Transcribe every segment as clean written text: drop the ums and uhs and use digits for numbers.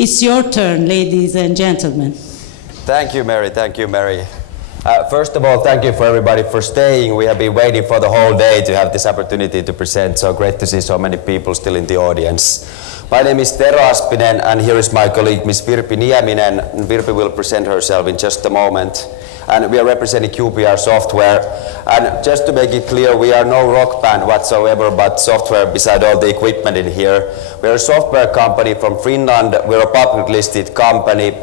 It's your turn, ladies and gentlemen. Thank you, Mary. Thank you, Mary. First of all, thank you for everybody for staying. We have been waiting for the whole day to have this opportunity to present, so great to see so many people still in the audience. My name is Tero Aspinen, and here is my colleague, Ms. Virpi Nieminen. Virpi will present herself in just a moment. And we are representing QPR Software. And just to make it clear, we are no rock band whatsoever, but software beside all the equipment in here. We are a software company from Finland. We're a public listed company.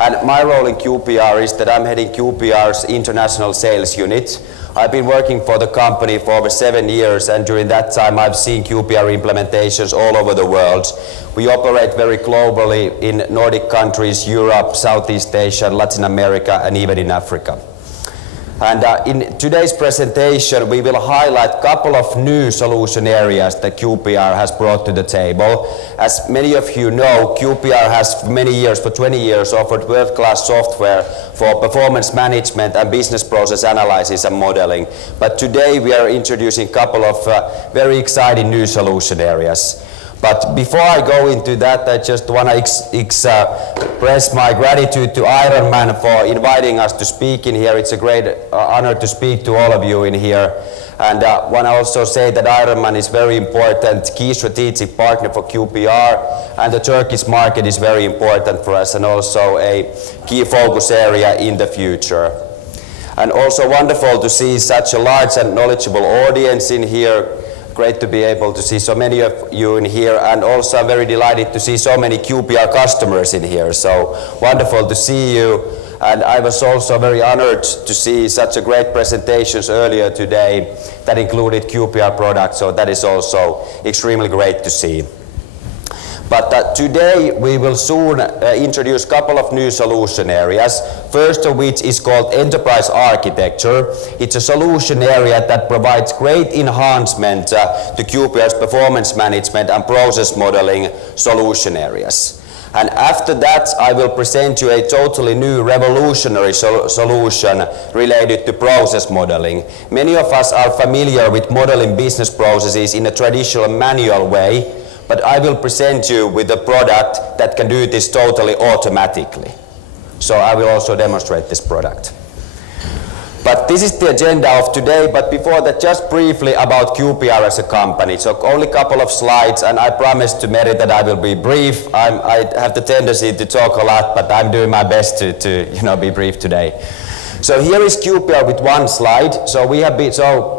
And my role in QPR is that I'm heading QPR's international sales unit. I've been working for the company for over 7 years, and during that time I've seen QPR implementations all over the world. We operate very globally in Nordic countries, Europe, Southeast Asia, Latin America, and even in Africa. And in today's presentation, we will highlight a couple of new solution areas that QPR has brought to the table. As many of you know, QPR has for many years, for 20 years, offered world-class software for performance management and business process analysis and modeling. But today we are introducing a couple of very exciting new solution areas. But before I go into that, I just want to express my gratitude to Ironman for inviting us to speak in here. It's a great honor to speak to all of you in here. And I want to also say that Ironman is very important, key strategic partner for QPR, and the Turkish market is very important for us and also a key focus area in the future. And also wonderful to see such a large and knowledgeable audience in here. Great to be able to see so many of you in here, and also I'm very delighted to see so many QPR customers in here. So wonderful to see you, and I was also very honored to see such a great presentations earlier today that included QPR products, so that is also extremely great to see. But today we will soon introduce a couple of new solution areas. First of which is called Enterprise Architecture. It's a solution area that provides great enhancement to QPR's performance management and process modeling solution areas. And after that, I will present you a totally new revolutionary solution related to process modeling. Many of us are familiar with modeling business processes in a traditional manual way, but I will present you with a product that can do this totally automatically. So I will also demonstrate this product. But this is the agenda of today, but before that, just briefly about QPR as a company. So only a couple of slides, and I promise to Mary that I will be brief. I have the tendency to talk a lot, but I'm doing my best to be brief today. So here is QPR with one slide. So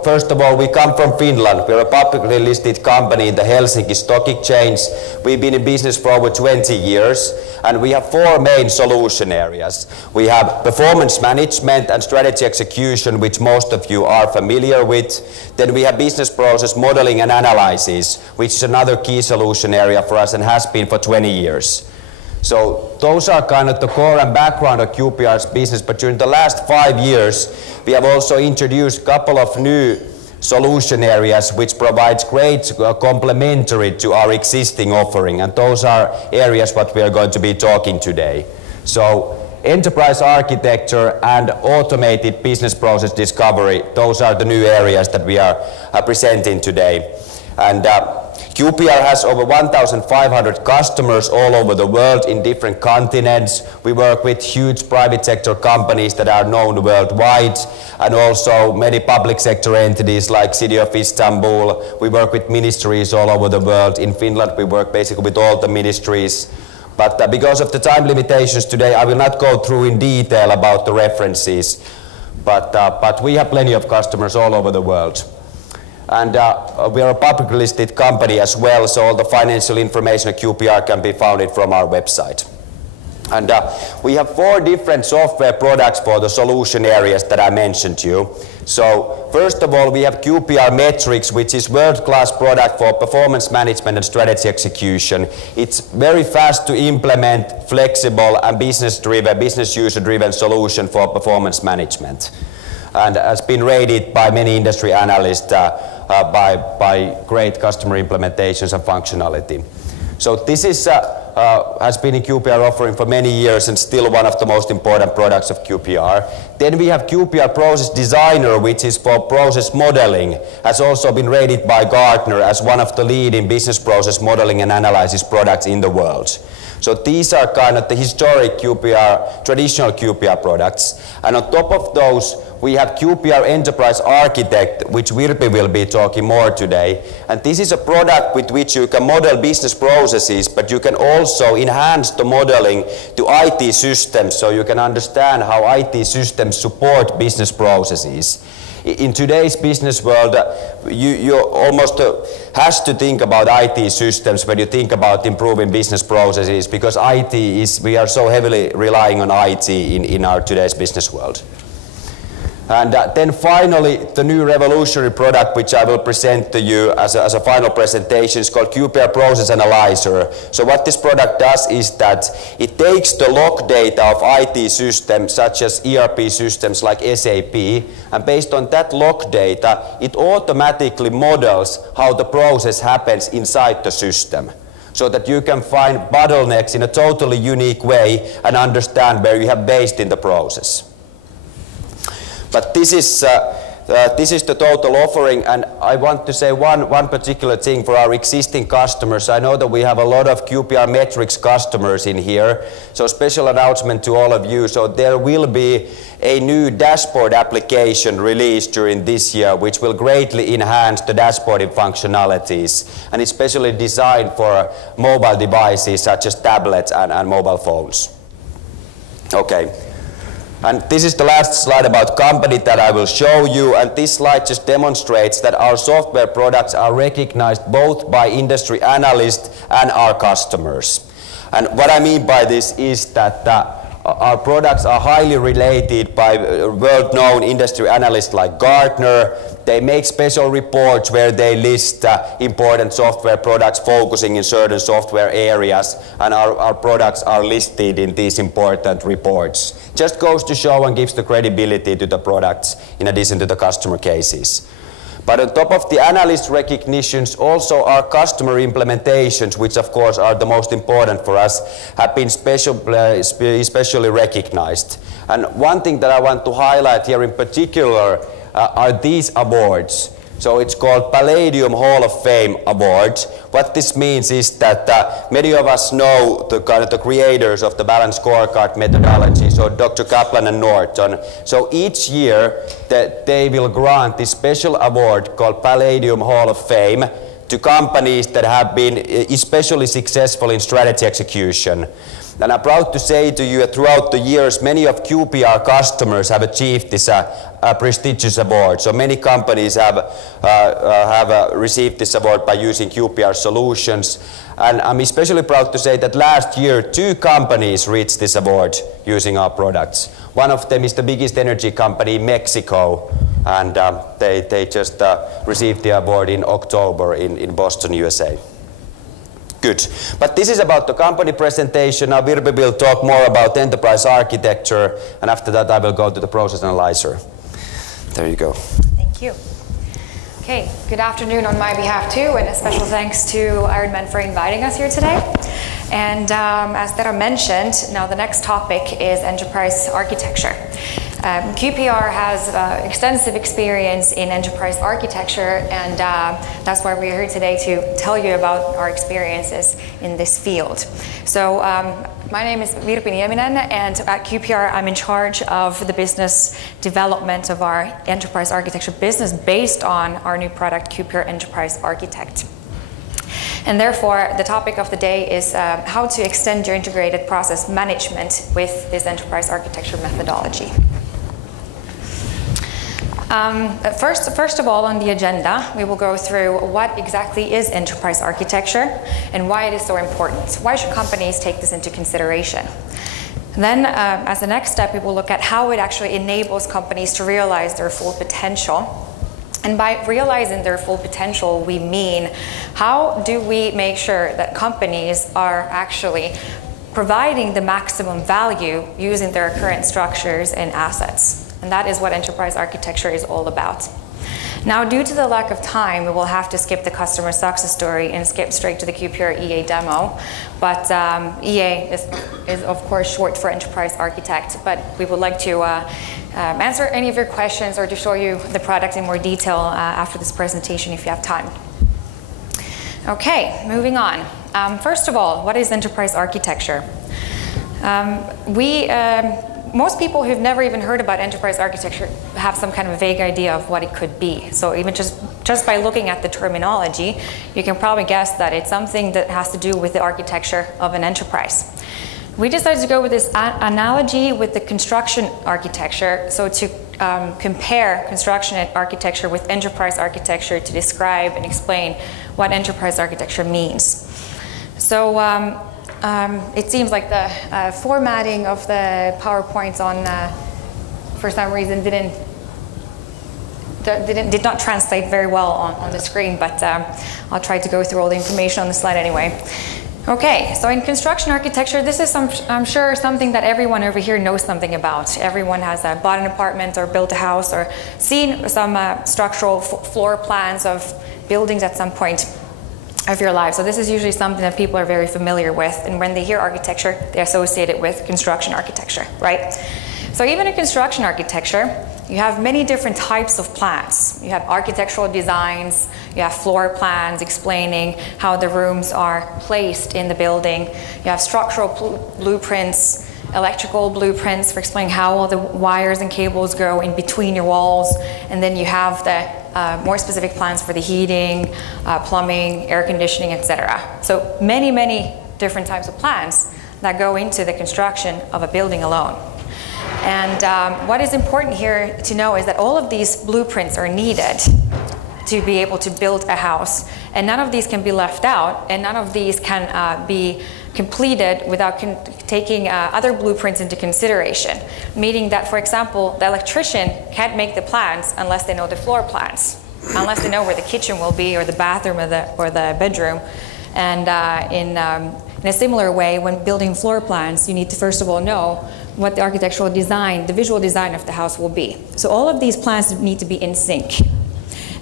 first of all, we come from Finland. We're a publicly listed company in the Helsinki Stock Exchange. We've been in business for over 20 years, and we have 4 main solution areas. We have performance management and strategy execution, which most of you are familiar with. Then we have business process modeling and analysis, which is another key solution area for us and has been for 20 years. So those are kind of the core and background of QPR's business, but during the last 5 years we have also introduced a couple of new solution areas which provides great complementary to our existing offering, and those are areas what we are going to be talking today. So enterprise architecture and automated business process discovery, those are the new areas that we are presenting today. And QPR has over 1,500 customers all over the world in different continents. We work with huge private sector companies that are known worldwide, and also many public sector entities like City of Istanbul. We work with ministries all over the world. In Finland we work basically with all the ministries. But because of the time limitations today, I will not go through in detail about the references. But we have plenty of customers all over the world. And we are a publicly listed company as well, so all the financial information at QPR can be found from our website. And we have 4 different software products for the solution areas that I mentioned to you. So first of all, we have QPR Metrics, which is world-class product for performance management and strategy execution. It's very fast to implement, flexible and business-driven, business user-driven solution for performance management, and has been rated by many industry analysts by great customer implementations and functionality. So this is has been in QPR offering for many years and still one of the most important products of QPR. Then we have QPR Process Designer, which is for process modeling, has also been rated by Gartner as one of the leading business process modeling and analysis products in the world. So these are kind of the historic QPR, traditional QPR products. And on top of those, we have QPR Enterprise Architect, which Virpi will be talking more today. And this is a product with which you can model business processes, but you can also enhance the modeling to IT systems, so you can understand how IT systems support business processes. In today's business world, you almost has to think about IT systems when you think about improving business processes, because we are so heavily relying on IT in our today's business world. And then finally, the new revolutionary product which I will present to you as a final presentation is called QPR Process Analyzer. So what this product does is that it takes the log data of IT systems such as ERP systems like SAP, and based on that log data, it automatically models how the process happens inside the system, so that you can find bottlenecks in a totally unique way and understand where you have waste in the process. But this is the total offering, and I want to say one particular thing for our existing customers. I know that we have a lot of QPR Metrics customers in here, so special announcement to all of you. So there will be a new dashboard application released during this year, which will greatly enhance the dashboarding functionalities, and it's specially designed for mobile devices such as tablets and mobile phones. Okay. And this is the last slide about company that I will show you, and this slide just demonstrates that our software products are recognized both by industry analysts and our customers. And what I mean by this is that our products are highly related by world-known industry analysts like Gartner. They make special reports where they list important software products focusing in certain software areas, and our products are listed in these important reports. Just goes to show and gives the credibility to the products in addition to the customer cases. But on top of the analyst recognitions, also our customer implementations, which of course are the most important for us, have been especially recognized. And one thing that I want to highlight here in particular are these awards. So it's called Palladium Hall of Fame Awards. What this means is that many of us know the creators of the balanced scorecard methodology, so Dr. Kaplan and Norton. So each year they will grant this special award called Palladium Hall of Fame to companies that have been especially successful in strategy execution. And I'm proud to say to you that throughout the years, many of QPR customers have achieved this prestigious award. So many companies have received this award by using QPR solutions. And I'm especially proud to say that last year, 2 companies reached this award using our products. One of them is the biggest energy company in Mexico, and they just received the award in October in Boston, USA. Good. But this is about the company presentation. Now Virpi will talk more about enterprise architecture, and after that I will go to the process analyzer. There you go. Thank you. Okay, good afternoon on my behalf too, and a special thanks to Ironman for inviting us here today. And as Tero mentioned, now the next topic is enterprise architecture. QPR has extensive experience in enterprise architecture, and that's why we're here today to tell you about our experiences in this field. So my name is Virpi Nieminen, and at QPR I'm in charge of the business development of our enterprise architecture business based on our new product QPR Enterprise Architect. And therefore, the topic of the day is how to extend your integrated process management with this enterprise architecture methodology. First of all, on the agenda, we will go through what exactly is enterprise architecture and why it is so important. Why should companies take this into consideration? Then, as the next step, we will look at how it actually enables companies to realize their full potential. And by realizing their full potential, we mean how do we make sure that companies are actually providing the maximum value using their current structures and assets. And that is what enterprise architecture is all about. Now, due to the lack of time, we will have to skip the customer success story and skip straight to the QPR EA demo. But EA is of course short for Enterprise Architect, but we would like to answer any of your questions or to show you the product in more detail after this presentation if you have time. Okay, moving on. First of all, what is enterprise architecture? Most people who've never even heard about enterprise architecture have some kind of a vague idea of what it could be. So even just by looking at the terminology, you can probably guess that it's something that has to do with the architecture of an enterprise. We decided to go with this analogy with the construction architecture, so to compare construction architecture with enterprise architecture to describe and explain what enterprise architecture means. So it seems like the formatting of the PowerPoints on, for some reason, did not translate very well on the screen, but I'll try to go through all the information on the slide anyway. Okay, so in construction architecture, this is I'm sure something that everyone over here knows something about. Everyone has bought an apartment or built a house or seen some structural floor plans of buildings at some point of your life. So this is usually something that people are very familiar with, and when they hear architecture, they associate it with construction architecture, right? So even in construction architecture, you have many different types of plans. You have architectural designs, you have floor plans explaining how the rooms are placed in the building, you have structural blueprints, electrical blueprints for explaining how all the wires and cables go in between your walls, and then you have the more specific plans for the heating, plumbing, air conditioning, etc. So many different types of plans that go into the construction of a building alone. And what is important here to know is that all of these blueprints are needed to be able to build a house, and none of these can be left out, and none of these can be completed without taking other blueprints into consideration, meaning that, for example, the electrician can't make the plans unless they know the floor plans, unless they know where the kitchen will be or the bathroom or the bedroom. And in a similar way, when building floor plans, you need to first of all know what the architectural design, the visual design of the house will be. So all of these plans need to be in sync.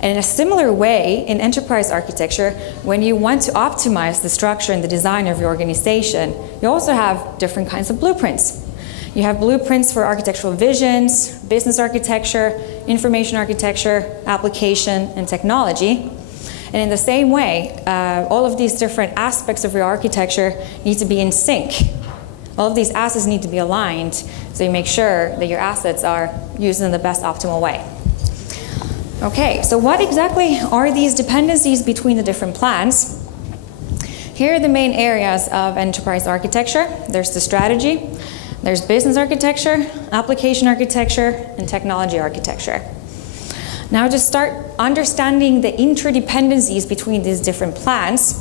And in a similar way, in enterprise architecture, when you want to optimize the structure and the design of your organization, you also have different kinds of blueprints. You have blueprints for architectural visions, business architecture, information architecture, application, and technology. And in the same way, all of these different aspects of your architecture need to be in sync. All of these assets need to be aligned so you make sure that your assets are used in the best optimal way. Okay, so what exactly are these dependencies between the different plans? Here are the main areas of enterprise architecture. There's the strategy, there's business architecture, application architecture, and technology architecture. Now to start understanding the interdependencies between these different plans,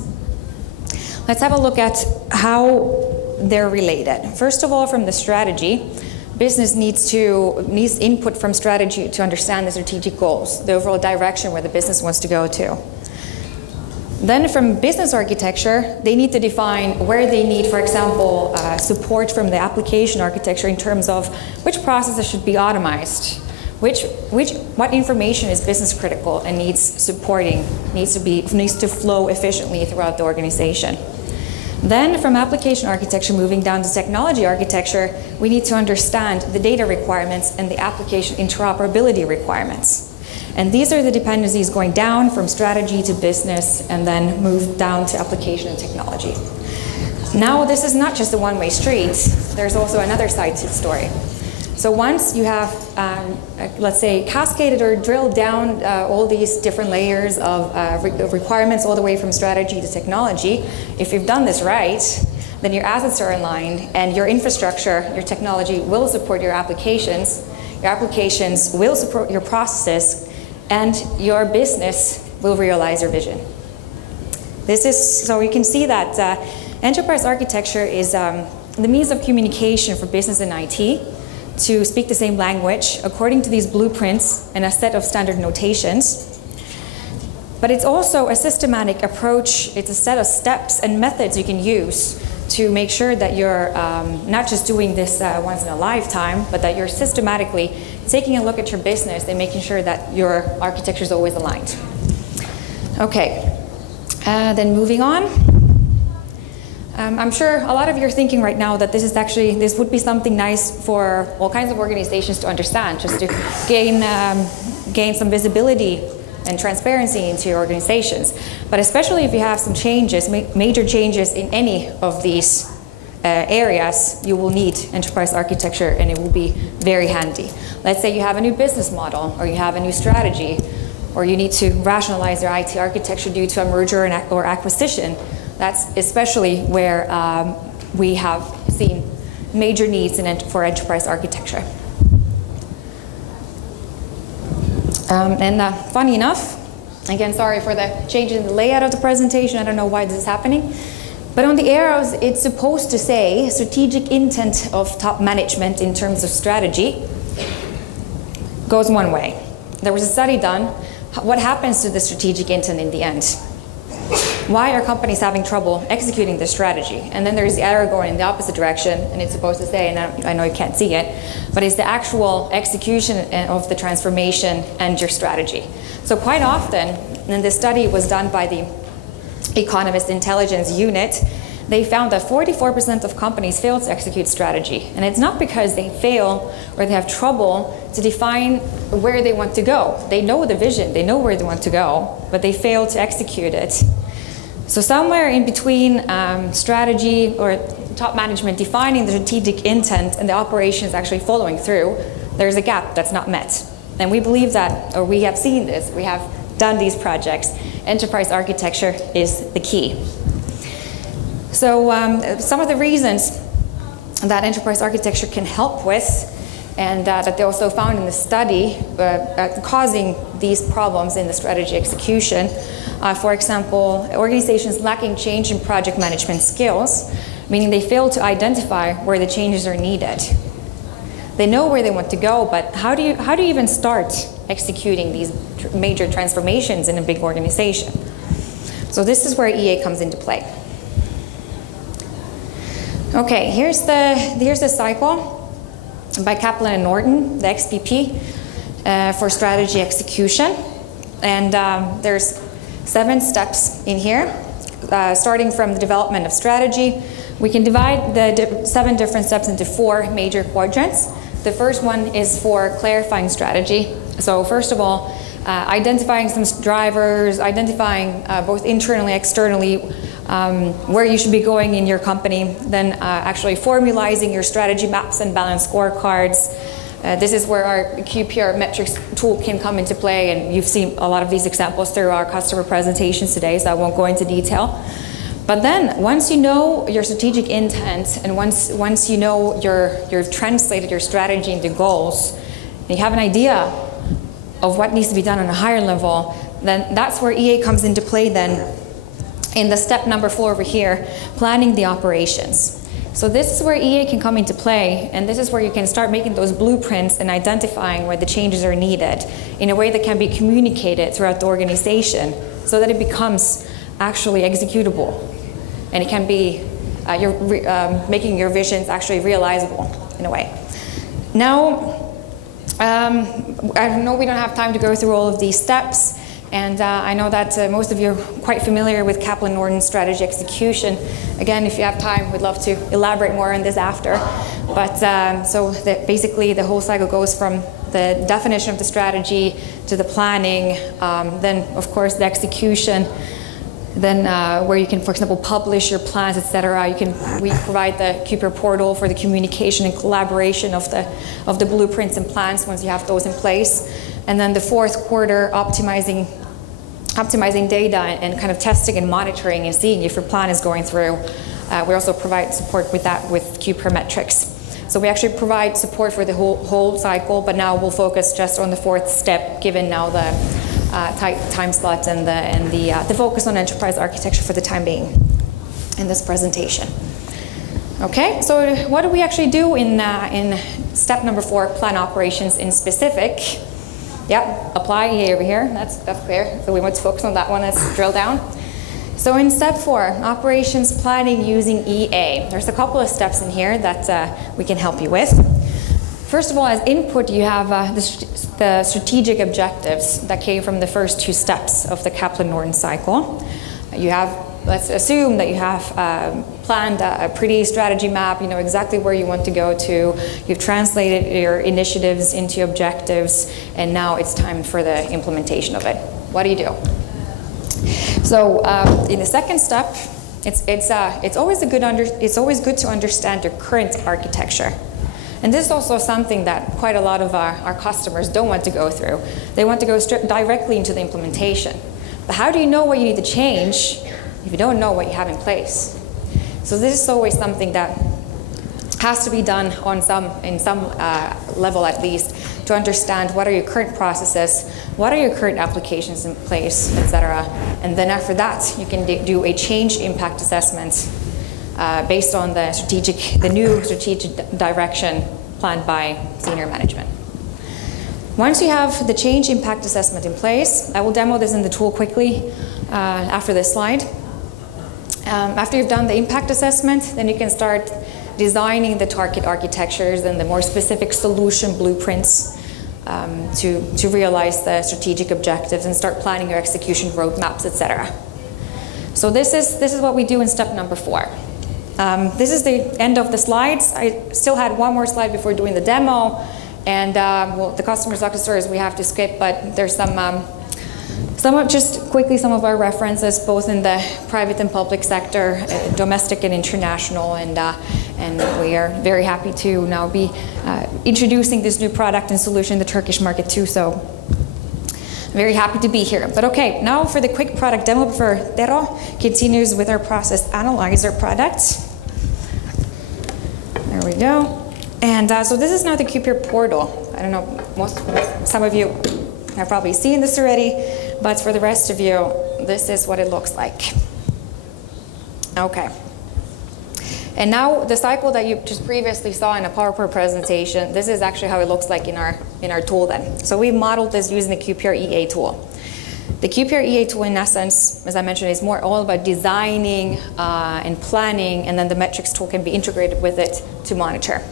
let's have a look at how they're related. First of all, from the strategy, business needs input from strategy to understand the strategic goals, the overall direction where the business wants to go to. Then from business architecture, they need to define where they need, for example, support from the application architecture in terms of which processes should be automized, what information is business critical and needs supporting, needs to flow efficiently throughout the organization. Then from application architecture moving down to technology architecture, we need to understand the data requirements and the application interoperability requirements. And these are the dependencies going down from strategy to business and then move down to application and technology. Now this is not just a one-way street, there's also another side to the story. So once you have, let's say, cascaded or drilled down all these different layers of requirements all the way from strategy to technology, if you've done this right, then your assets are aligned and your infrastructure, your technology will support your applications will support your processes, and your business will realize your vision. So you can see that enterprise architecture is the means of communication for business and IT to speak the same language according to these blueprints and a set of standard notations. But it's also a systematic approach, it's a set of steps and methods you can use to make sure that you're not just doing this once in a lifetime, but that you're systematically taking a look at your business and making sure that your architecture is always aligned. Okay, then moving on. I'm sure a lot of you are thinking right now that this would be something nice for all kinds of organizations to understand, just to gain some visibility and transparency into your organizations. But especially if you have some changes, major changes in any of these areas, you will need enterprise architecture, and it will be very handy. Let's say you have a new business model, or you have a new strategy, or you need to rationalize your IT architecture due to a merger or acquisition. That's especially where we have seen major needs for enterprise architecture. Funny enough, again, sorry for the change in the layout of the presentation. I don't know why this is happening. But on the arrows, it's supposed to say strategic intent of top management in terms of strategy goes one way. There was a study done. What happens to the strategic intent in the end? Why are companies having trouble executing this strategy? And then there's the arrow going in the opposite direction, and it's supposed to say, and I know you can't see it, but it's the actual execution of the transformation and your strategy. So quite often, and this study was done by the Economist Intelligence Unit, they found that 44% of companies fail to execute strategy. And it's not because they fail or they have trouble to define where they want to go. They know the vision, they know where they want to go, but they fail to execute it. So somewhere in between strategy or top management defining the strategic intent and the operations actually following through, there's a gap that's not met. And we believe that, or we have seen this, we have done these projects. Enterprise architecture is the key. So some of the reasons that enterprise architecture can help with, and that they also found in the study causing these problems in the strategy execution. For example, organizations lacking change in project management skills, meaning they fail to identify where the changes are needed. They know where they want to go, but how do you even start executing these major transformations in a big organization? So this is where EA comes into play. Okay, here's the cycle by Kaplan and Norton, the XPP for strategy execution. And there's 7 steps in here, starting from the development of strategy. We can divide the 7 different steps into 4 major quadrants. The first one is for clarifying strategy. So first of all, identifying some drivers, identifying both internally, externally, where you should be going in your company, then actually formalizing your strategy maps and balanced scorecards. This is where our QPR metrics tool can come into play, and you've seen a lot of these examples through our customer presentations today, so I won't go into detail. But then, once you know your strategic intent, and once you know you've translated your strategy into goals, and you have an idea of what needs to be done on a higher level, then that's where EA comes into play then in the step number 4 over here, planning the operations. So this is where EA can come into play, and this is where you can start making those blueprints and identifying where the changes are needed in a way that can be communicated throughout the organization so that it becomes actually executable. And it can be making your visions actually realizable in a way. Now, I know we don't have time to go through all of these steps, and I know that most of you are quite familiar with Kaplan Norton strategy execution. Again, if you have time, we'd love to elaborate more on this after. But basically the whole cycle goes from the definition of the strategy to the planning, then of course the execution, then where you can, for example, publish your plans, etc. We provide the QPR portal for the communication and collaboration of the blueprints and plans once you have those in place. And then the 4th quarter, optimizing data and kind of testing and monitoring and seeing if your plan is going through. We also provide support with that with QPR metrics. So we actually provide support for the whole cycle, but now we'll focus just on the 4th step, given now the tight time slot and the focus on enterprise architecture for the time being in this presentation. Okay, so what do we actually do in step number 4, plan operations in specific? Yep, apply EA over here, that's clear. So we want to focus on that one, let's drill down. So in step 4, operations planning using EA, there's a couple of steps in here that we can help you with. First of all, as input, you have the strategic objectives that came from the first 2 steps of the Kaplan-Norton cycle. You have, let's assume that you have planned a pretty strategy map, you know exactly where you want to go to, you've translated your initiatives into objectives, and now it's time for the implementation of it. What do you do? So in the second step, it's always good to understand your current architecture. And this is also something that quite a lot of our customers don't want to go through. They want to go directly into the implementation. But how do you know what you need to change if you don't know what you have in place? So this is always something that has to be done in some level at least, to understand what are your current processes, what are your current applications in place, etc. And then after that, you can do a change impact assessment based on the new strategic direction planned by senior management. Once you have the change impact assessment in place, I will demo this in the tool quickly after this slide. After you've done the impact assessment, then you can start designing the target architectures and the more specific solution blueprints to realize the strategic objectives and start planning your execution roadmaps, etc. So this is what we do in step number 4. This is the end of the slides. I still had one more slide before doing the demo, and well, the customer success stories we have to skip, but there's some of our references, both in the private and public sector, domestic and international, and we are very happy to now be introducing this new product and solution in the Turkish market too. So I'm very happy to be here. But okay, now for the quick product demo before Tero continues with our process analyzer product. There we go. And so this is now the QPR portal. I don't know, some of you have probably seen this already, but for the rest of you, this is what it looks like. Okay. And now the cycle that you just previously saw in a PowerPoint presentation, this is actually how it looks like in our tool then. So we modeled this using the QPR EA tool. The QPR EA tool, in essence, as I mentioned, is more all about designing and planning, and then the metrics tool can be integrated with it to monitor.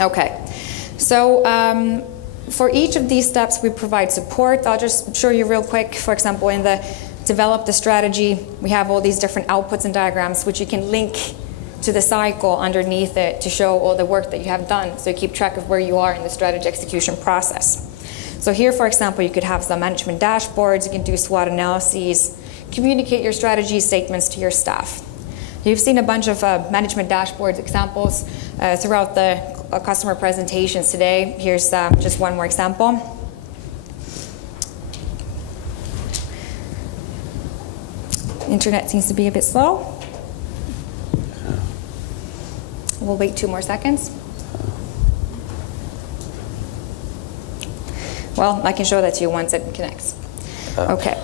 Okay, so for each of these steps, we provide support. I'll just show you real quick. For example, in the develop the strategy, we have all these different outputs and diagrams, which you can link to the cycle underneath it to show all the work that you have done, so you keep track of where you are in the strategy execution process. So here, for example, you could have some management dashboards, you can do SWOT analyses, communicate your strategy statements to your staff. You've seen a bunch of management dashboards examples throughout the customer presentations today. Here's just one more example. Internet seems to be a bit slow. We'll wait 2 more seconds. Well, I can show that to you once it connects. Okay.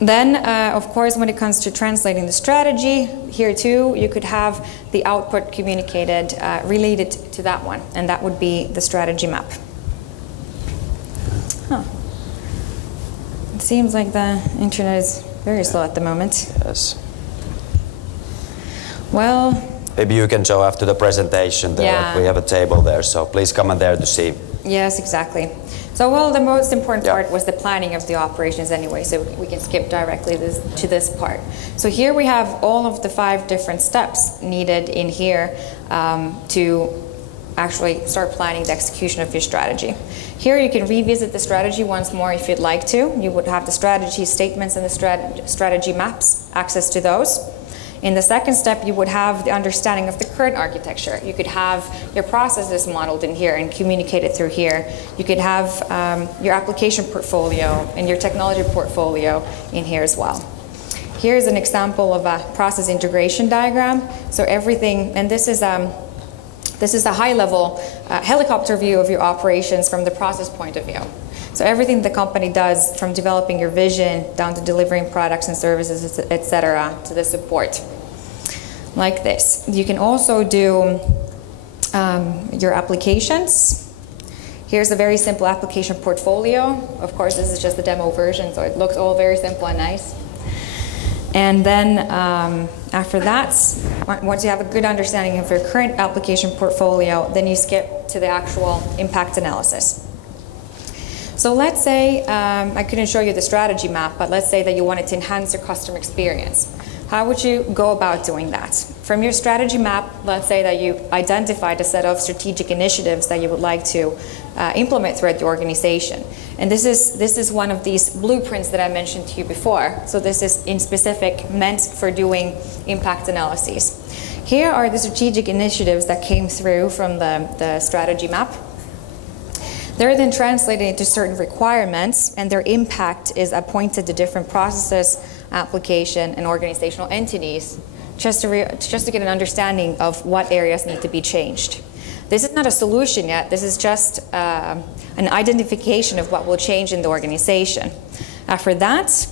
Then, of course, when it comes to translating the strategy, here too, you could have the output communicated related to that one, and that would be the strategy map. Huh. It seems like the internet is very slow at the moment. Yes. Well, maybe you can show after the presentation there. Yeah. We have a table there, so please come in there to see. Yes, exactly. So, well, the most important part was the planning of the operations anyway, so we can skip directly to this part. So here we have all of the 5 different steps needed in here to actually start planning the execution of your strategy. Here you can revisit the strategy once more if you'd like to. You would have the strategy statements and the strategy maps, access to those. In the second step, you would have the understanding of the current architecture. You could have your processes modeled in here and communicated through here. You could have your application portfolio and your technology portfolio in here as well. Here's an example of a process integration diagram. So everything, and this is a high-level helicopter view of your operations from the process point of view. So everything the company does, from developing your vision down to delivering products and services, etc., to the support, like this. You can also do your applications. Here's a very simple application portfolio. Of course, this is just the demo version, so it looks all very simple and nice. And then after that, once you have a good understanding of your current application portfolio, then you skip to the actual impact analysis. So let's say, I couldn't show you the strategy map, but let's say that you wanted to enhance your customer experience. How would you go about doing that? From your strategy map, let's say that you identified a set of strategic initiatives that you would like to implement throughout the organization. And this is one of these blueprints that I mentioned to you before. So this is in specific meant for doing impact analyses. Here are the strategic initiatives that came through from the strategy map. They're then translated into certain requirements, and their impact is appointed to different processes, application, and organizational entities, just to get an understanding of what areas need to be changed. This is not a solution yet. This is just an identification of what will change in the organization. After that,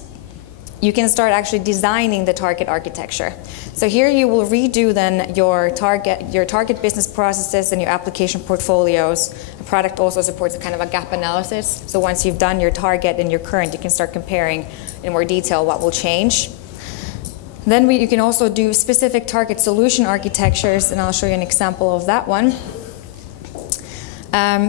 you can start actually designing the target architecture. So here you will redo then your target business processes and your application portfolios. The product also supports a kind of a gap analysis. So once you've done your target and your current, you can start comparing in more detail what will change. Then you can also do specific target solution architectures, and I'll show you an example of that one.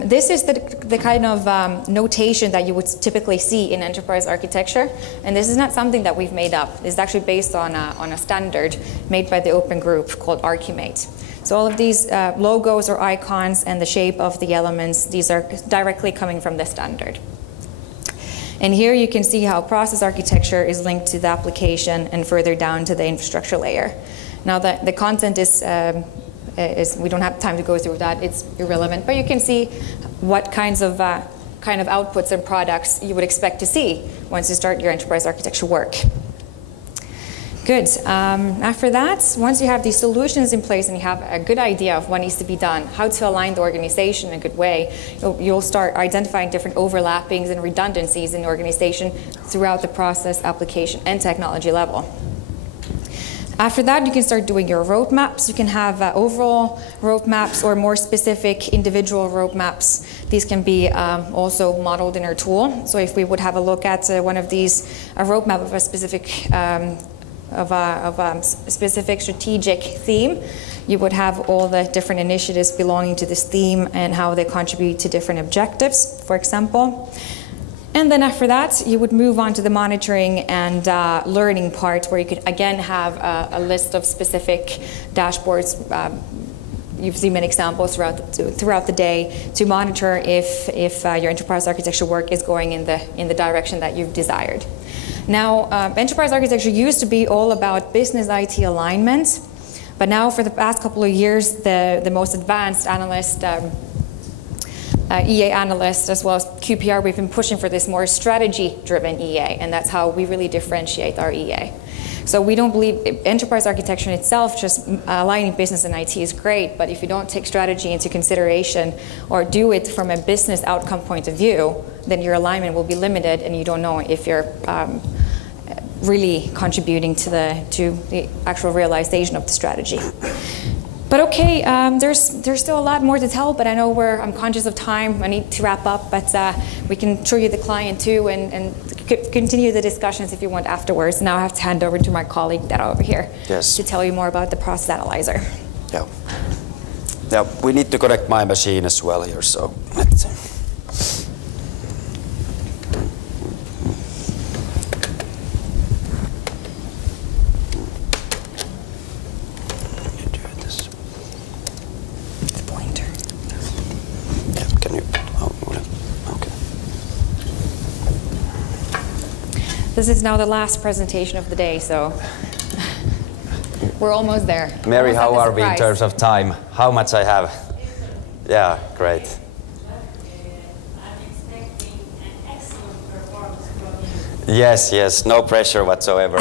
This is the kind of notation that you would typically see in enterprise architecture, and this is not something that we've made up. It's actually based on a standard made by the open group called Archimate. So all of these logos or icons and the shape of the elements, these are directly coming from the standard. And here you can see how process architecture is linked to the application and further down to the infrastructure layer. Now the content is we don't have time to go through that, it's irrelevant, but you can see what kinds of outputs and products you would expect to see once you start your enterprise architecture work. Good. After that, once you have these solutions in place and you have a good idea of what needs to be done, how to align the organization in a good way, you'll start identifying different overlappings and redundancies in the organization throughout the process, application, and technology level. After that, you can start doing your roadmaps. You can have overall roadmaps or more specific individual roadmaps. These can be also modeled in our tool. So if we would have a look at one of these, a roadmap of a specific strategic theme, you would have all the different initiatives belonging to this theme and how they contribute to different objectives, for example. And then after that, you would move on to the monitoring and learning part, where you could again have a list of specific dashboards. You've seen many examples throughout the day to monitor if your enterprise architecture work is going in the direction that you've desired. Now, enterprise architecture used to be all about business IT alignment, but now for the past couple of years, the most advanced analyst, EA analysts, as well as QPR, we've been pushing for this more strategy-driven EA, and that's how we really differentiate our EA. So we don't believe enterprise architecture in itself, just aligning business and IT is great, but if you don't take strategy into consideration or do it from a business outcome point of view, then your alignment will be limited and you don't know if you're really contributing to the actual realization of the strategy. But okay, there's still a lot more to tell, but I know I'm conscious of time. I need to wrap up, but we can show you the client too and continue the discussions if you want afterwards. Now I have to hand over to my colleague that over here to tell you more about the process analyzer. Yeah. Yeah, we need to connect my machine as well here, so let's see. This is now the last presentation of the day, so we're almost there. Mary, how are we in terms of time? How much I have? Yeah, great. I'm expecting an excellent performance from you. Yes, no pressure whatsoever.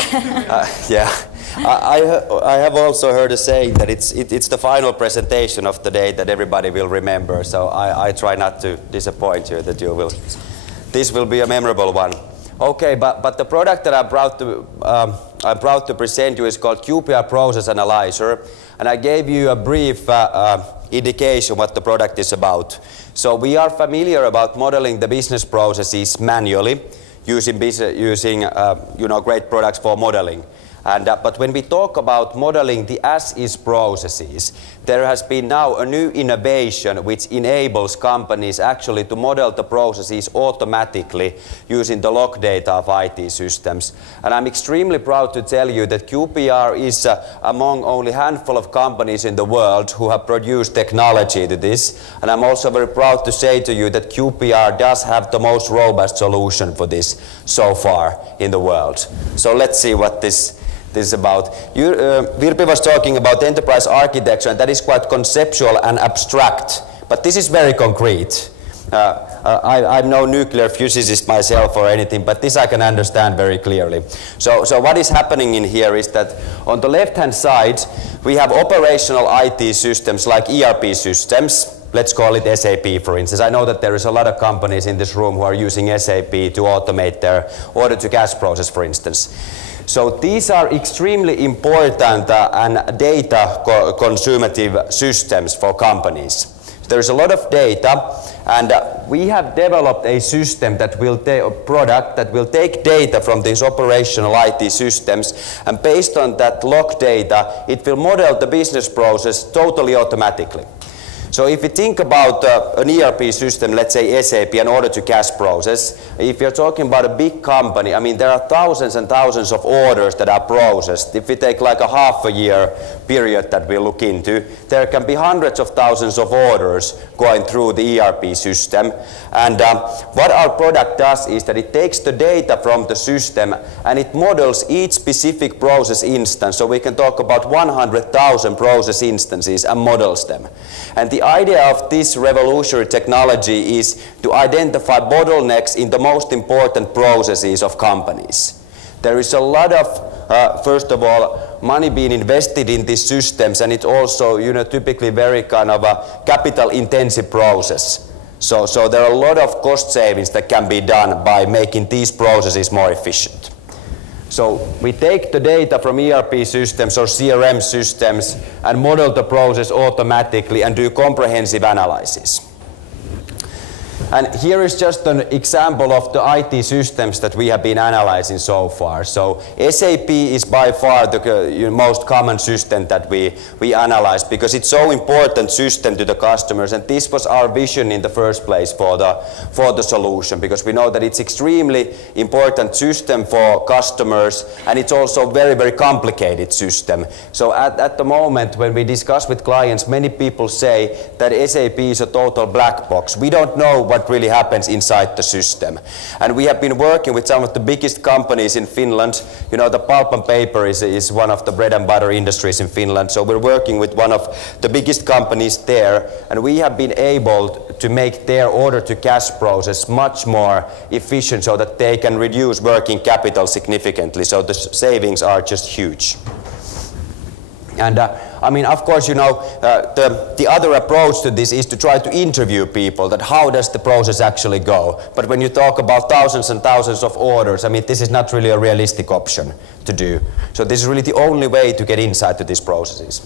Yeah, I have also heard a saying that it's the final presentation of the day that everybody will remember. So I try not to disappoint you that this will be a memorable one. Okay, but the product that I'm proud to present you is called QPR Process Analyzer, and I gave you a brief indication what the product is about. So we are familiar about modeling the business processes manually, using great products for modeling. But when we talk about modeling the as-is processes, there has been now a new innovation which enables companies actually to model the processes automatically using the log data of IT systems. And I'm extremely proud to tell you that QPR is among only a handful of companies in the world who have produced technology to this. And I'm also very proud to say to you that QPR does have the most robust solution for this so far in the world. So let's see what this is about. Virpi was talking about enterprise architecture, and that is quite conceptual and abstract, but this is very concrete. I'm no nuclear physicist myself or anything, but this I can understand very clearly. So what is happening in here is that on the left-hand side we have operational IT systems like ERP systems. Let's call it SAP, for instance. I know that there is a lot of companies in this room who are using SAP to automate their order-to-cash process, for instance. So these are extremely important and data consumative systems for companies. There is a lot of data, and we have developed a system that will a product that will take data from these operational IT systems, and based on that log data, it will model the business process totally automatically. So if you think about an ERP system, let's say SAP, an order-to-cash process, if you're talking about a big company, I mean, there are thousands and thousands of orders that are processed. If we take like a half a year period that we look into, there can be hundreds of thousands of orders going through the ERP system. And what our product does is that it takes the data from the system and it models each specific process instance. So we can talk about 100,000 process instances and models them. And the idea of this revolutionary technology is to identify bottlenecks in the most important processes of companies. There is a lot of, first of all, money being invested in these systems, and it's also, typically very kind of a capital-intensive process. So there are a lot of cost savings that can be done by making these processes more efficient. So we take the data from ERP systems or CRM systems and model the process automatically and do comprehensive analysis. And here is just an example of the IT systems that we have been analyzing so far. So SAP is by far the most common system that we analyze because it's so important system to the customers, and this was our vision in the first place for the solution, because we know that it's extremely important system for customers, and it's also very, very complicated system. So at the moment when we discuss with clients, many people say that SAP is a total black box. We don't know what really happens inside the system. And we have been working with some of the biggest companies in Finland. The pulp and paper is one of the bread and butter industries in Finland. So we're working with one of the biggest companies there, and we have been able to make their order-to-cash process much more efficient so that they can reduce working capital significantly. So the savings are just huge. And I mean, of course, the other approach to this is to try to interview people, that how does the process actually go. But when you talk about thousands and thousands of orders, I mean, this is not really a realistic option to do. So this is really the only way to get insight to these processes.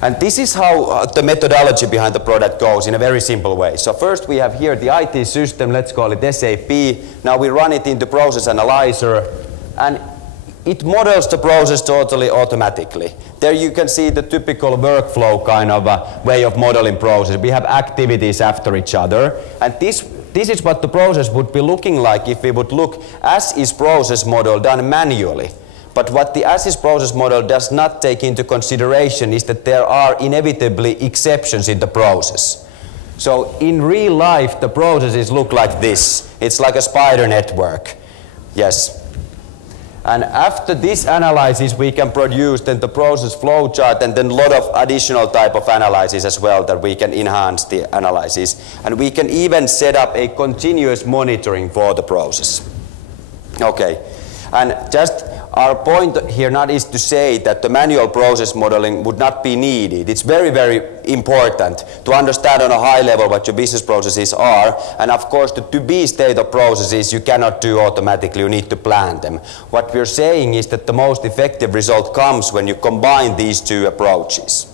And this is how the methodology behind the product goes in a very simple way. So first we have here the IT system, let's call it SAP. Now we run it into Process Analyzer, and it models the process totally automatically. There you can see the typical workflow kind of way of modeling process. We have activities after each other, and this is what the process would be looking like if we would look as-is process model done manually. But what the as-is process model does not take into consideration is that there are inevitably exceptions in the process. So in real life the processes look like this. It's like a spider network. Yes. And after this analysis we can produce then the process flow chart, and then a lot of additional type of analysis as well that we can enhance the analysis. And we can even set up a continuous monitoring for the process. Okay. And just our point here not is to say that the manual process modeling would not be needed. It's very, very important to understand on a high level what your business processes are. And of course, the to-be state of processes you cannot do automatically. You need to plan them. What we're saying is that the most effective result comes when you combine these two approaches.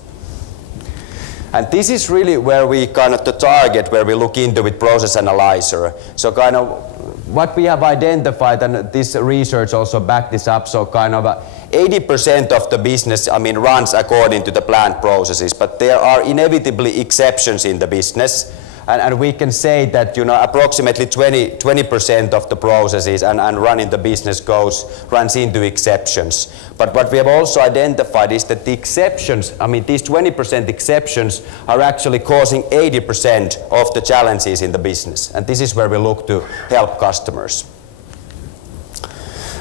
And this is really where we kind of the target where we look into with Process Analyzer. So kind of what we have identified, and this research also backed this up, so kind of 80% of the business, I mean, runs according to the planned processes, but there are inevitably exceptions in the business. And we can say that, you know, approximately 20% of the processes and running the business runs into exceptions. But what we have also identified is that the exceptions, I mean, these 20% exceptions are actually causing 80% of the challenges in the business. And this is where we look to help customers.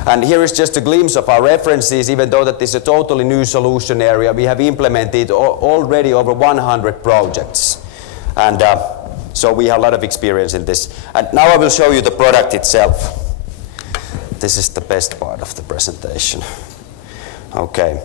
And here is just a glimpse of our references. Even though that this is a totally new solution area, we have implemented already over 100 projects. And so we have a lot of experience in this. And now I will show you the product itself. This is the best part of the presentation. Okay.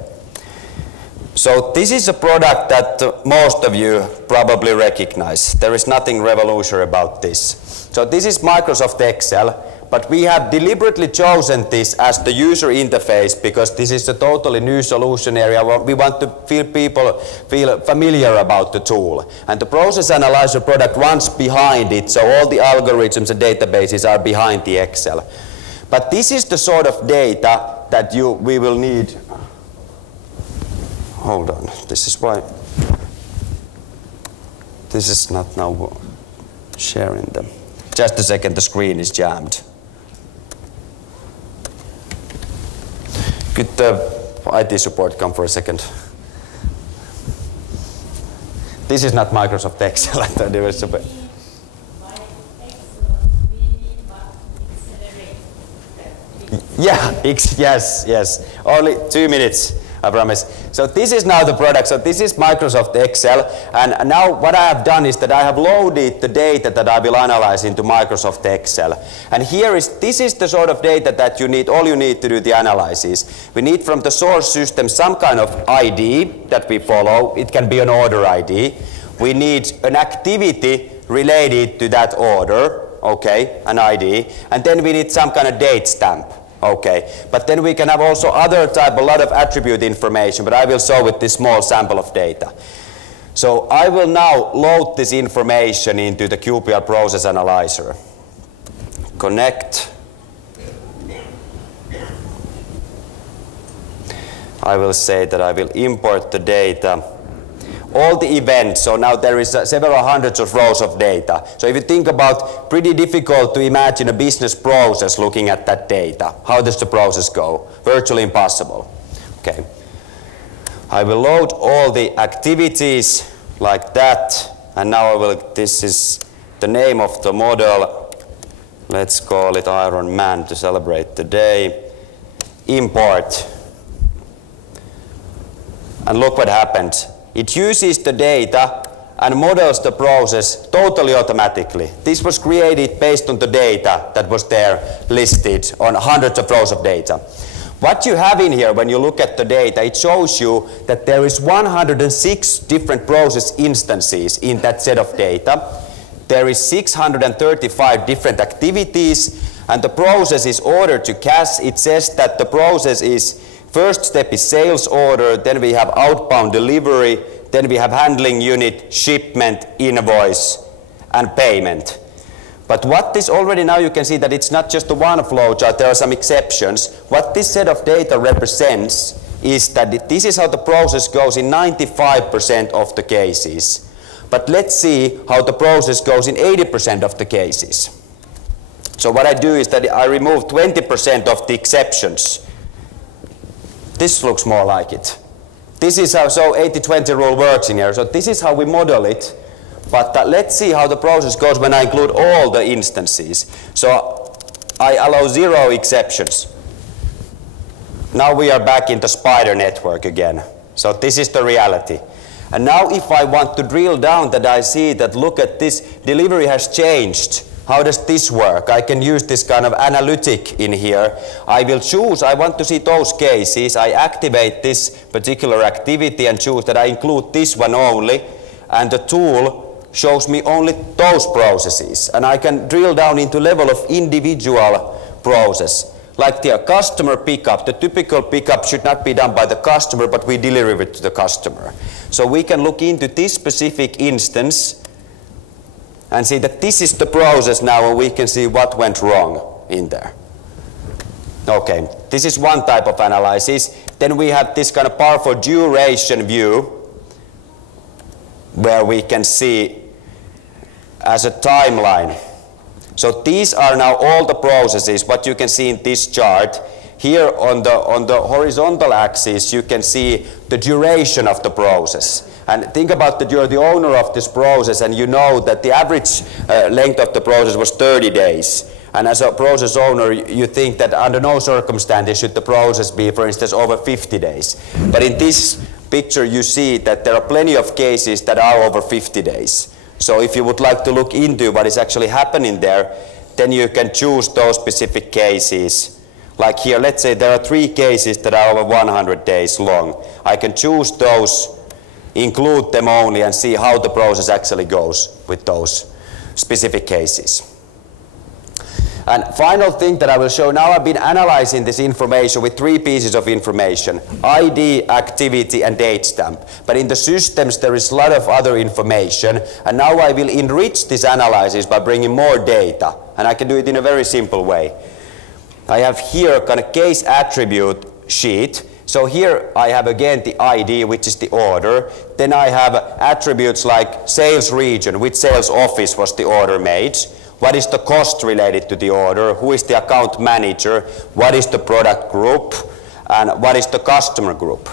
So this is a product that most of you probably recognize. There is nothing revolutionary about this. So this is Microsoft Excel. But we have deliberately chosen this as the user interface because this is a totally new solution area where we want to people feel familiar about the tool. And the process analyzer product runs behind it, so all the algorithms and databases are behind the Excel. But this is the sort of data that we will need. Hold on, this is why this is not now sharing them. Just a second, the screen is jammed. Could the IT support come for a second? This is not Microsoft Excel. Yeah, yes. Only 2 minutes, I promise. So this is now the product. So this is Microsoft Excel. And now what I have done is that I have loaded the data that I will analyze into Microsoft Excel. And this is the sort of data that you need, all you need to do the analysis. We need from the source system some kind of ID that we follow. It can be an order ID. We need an activity related to that order, okay, an ID. And then we need some kind of date stamp. Okay, but then we can have also other type, a lot of attribute information, but I will show with this small sample of data. So I will now load this information into the QPR process analyzer. Connect. I will say that I will import the data. All the events, so now there is several hundreds of rows of data. So if you think about, pretty difficult to imagine a business process looking at that data. How does the process go? Virtually impossible. Okay. I will load all the activities like that. And now this is the name of the model. Let's call it Ironman to celebrate the day. Import. And look what happened. It uses the data and models the process totally automatically. This was created based on the data that was there listed on hundreds of rows of data. What you have in here when you look at the data, it shows you that there is 106 different process instances in that set of data. There is 635 different activities, and the process is ordered to cash. It says that the process is first step is sales order, then we have outbound delivery, then we have handling unit, shipment, invoice, and payment. But what this already now you can see that it's not just the one flow chart, there are some exceptions. What this set of data represents is that this is how the process goes in 95% of the cases. But let's see how the process goes in 80% of the cases. So what I do is that I remove 20% of the exceptions. This looks more like it. This is how 80-20 rule works in here. So this is how we model it. But let's see how the process goes when I include all the instances. So I allow 0 exceptions. Now we are back in the spider network again. So this is the reality. And now if I want to drill down that I see that look at this, delivery has changed. How does this work? I can use this kind of analytic in here. I will choose, I want to see those cases. I activate this particular activity and choose that I include this one only. And the tool shows me only those processes. And I can drill down into level of individual process. Like the customer pickup, the typical pickup should not be done by the customer, but we deliver it to the customer. So we can look into this specific instance and see that this is the process now, and we can see what went wrong. in there. Okay, this is one type of analysis. Then we have this kind of powerful duration view where we can see as a timeline. So these are now all the processes, what you can see in this chart. Here on the horizontal axis you can see the duration of the process. And think about that you're the owner of this process and you know that the average length of the process was 30 days. And as a process owner, you think that under no circumstances should the process be, for instance, over 50 days. But in this picture you see that there are plenty of cases that are over 50 days. So if you would like to look into what is actually happening there, then you can choose those specific cases. Like here, let's say there are 3 cases that are over 100 days long. I can choose those, include them only, and see how the process actually goes with those specific cases. And final thing that I will show now, I've been analyzing this information with 3 pieces of information: ID, activity, and date stamp. But in the systems there is a lot of other information, and now I will enrich this analysis by bringing more data, and I can do it in a very simple way. I have here a kind of case attribute sheet. So here I have again the ID, which is the order. Then I have attributes like sales region, which sales office was the order made. What is the cost related to the order? Who is the account manager? What is the product group? And what is the customer group?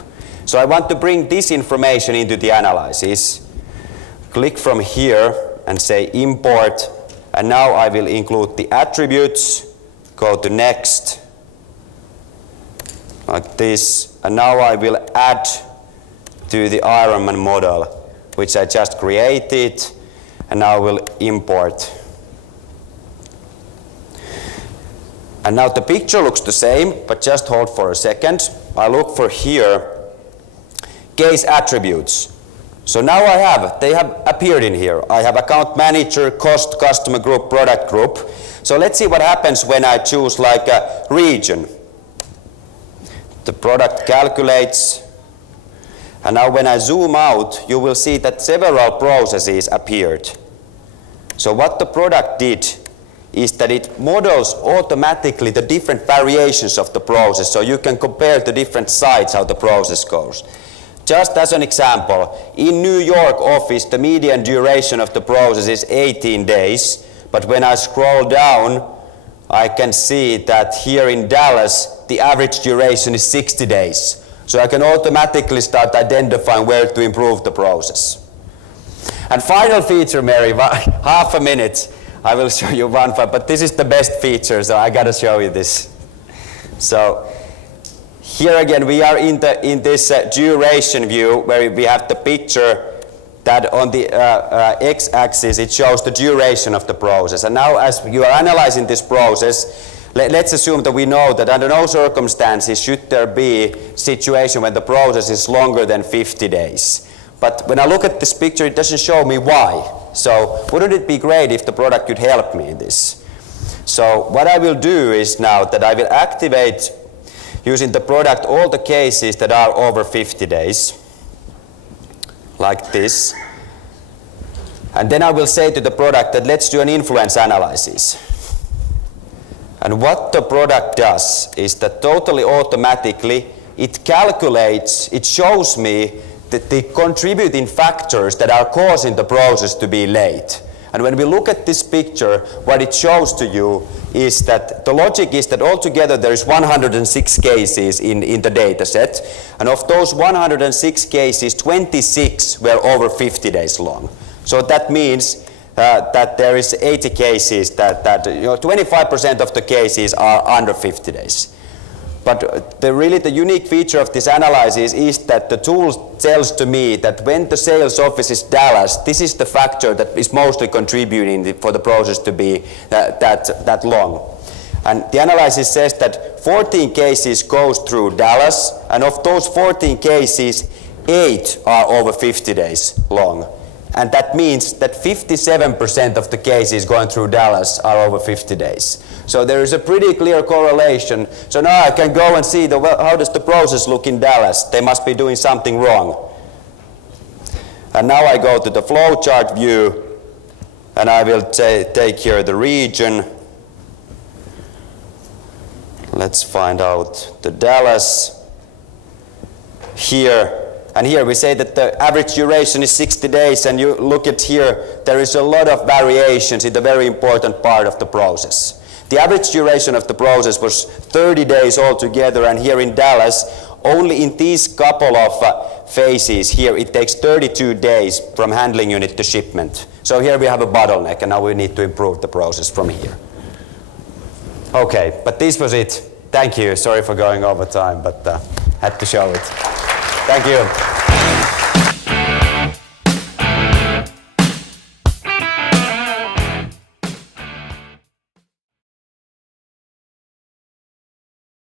So I want to bring this information into the analysis. Click from here and say import. And now I will include the attributes. Go to next. Like this. And now I will add to the Ironman model, which I just created. And now I will import. And now the picture looks the same, but just hold for a second. I look for here, case attributes. So now they have appeared in here. I have account manager, cost, customer group, product group. So let's see what happens when I choose like a region. The product calculates. And now when I zoom out, you will see that several processes appeared. So what the product did is that it models automatically the different variations of the process, so you can compare the different sites how the process goes. Just as an example, in New York office the median duration of the process is 18 days, but when I scroll down I can see that here in Dallas the average duration is 60 days. So I can automatically start identifying where to improve the process. And final feature, Mary, half a minute. I will show you one, but this is the best feature, so I gotta show you this. So here again we are in this duration view where we have the picture that on the x-axis it shows the duration of the process. And now as you are analyzing this process, let's assume that we know that under no circumstances should there be a situation when the process is longer than 50 days. But when I look at this picture, it doesn't show me why. So wouldn't it be great if the product could help me in this? So what I will do is now that I will activate using the product all the cases that are over 50 days, like this. And then I will say to the product that let's do an influence analysis. And what the product does is that totally automatically it calculates, it shows me the contributing factors that are causing the process to be late. And when we look at this picture, what it shows to you is that the logic is that altogether there is 106 cases in the data set, and of those 106 cases, 26 were over 50 days long. So that means that there is 80 cases that 25% of the cases are under 50 days. But the unique feature of this analysis is that the tool tells to me that when the sales office is Dallas, this is the factor that is mostly contributing for the process to be that long. And the analysis says that 14 cases goes through Dallas, and of those 14 cases, 8 are over 50 days long. And that means that 57% of the cases going through Dallas are over 50 days. So there is a pretty clear correlation. So now I can go and see how does the process look in Dallas. They must be doing something wrong. And now I go to the flowchart view, and I will take here the region. Let's find out the Dallas here. And here we say that the average duration is 60 days, and you look at here, there is a lot of variations in the very important part of the process. The average duration of the process was 30 days altogether, and here in Dallas, only in these couple of phases here, it takes 32 days from handling unit to shipment. So here we have a bottleneck, and now we need to improve the process from here. Okay, but this was it. Thank you. Sorry for going over time, but had to show it. Thank you.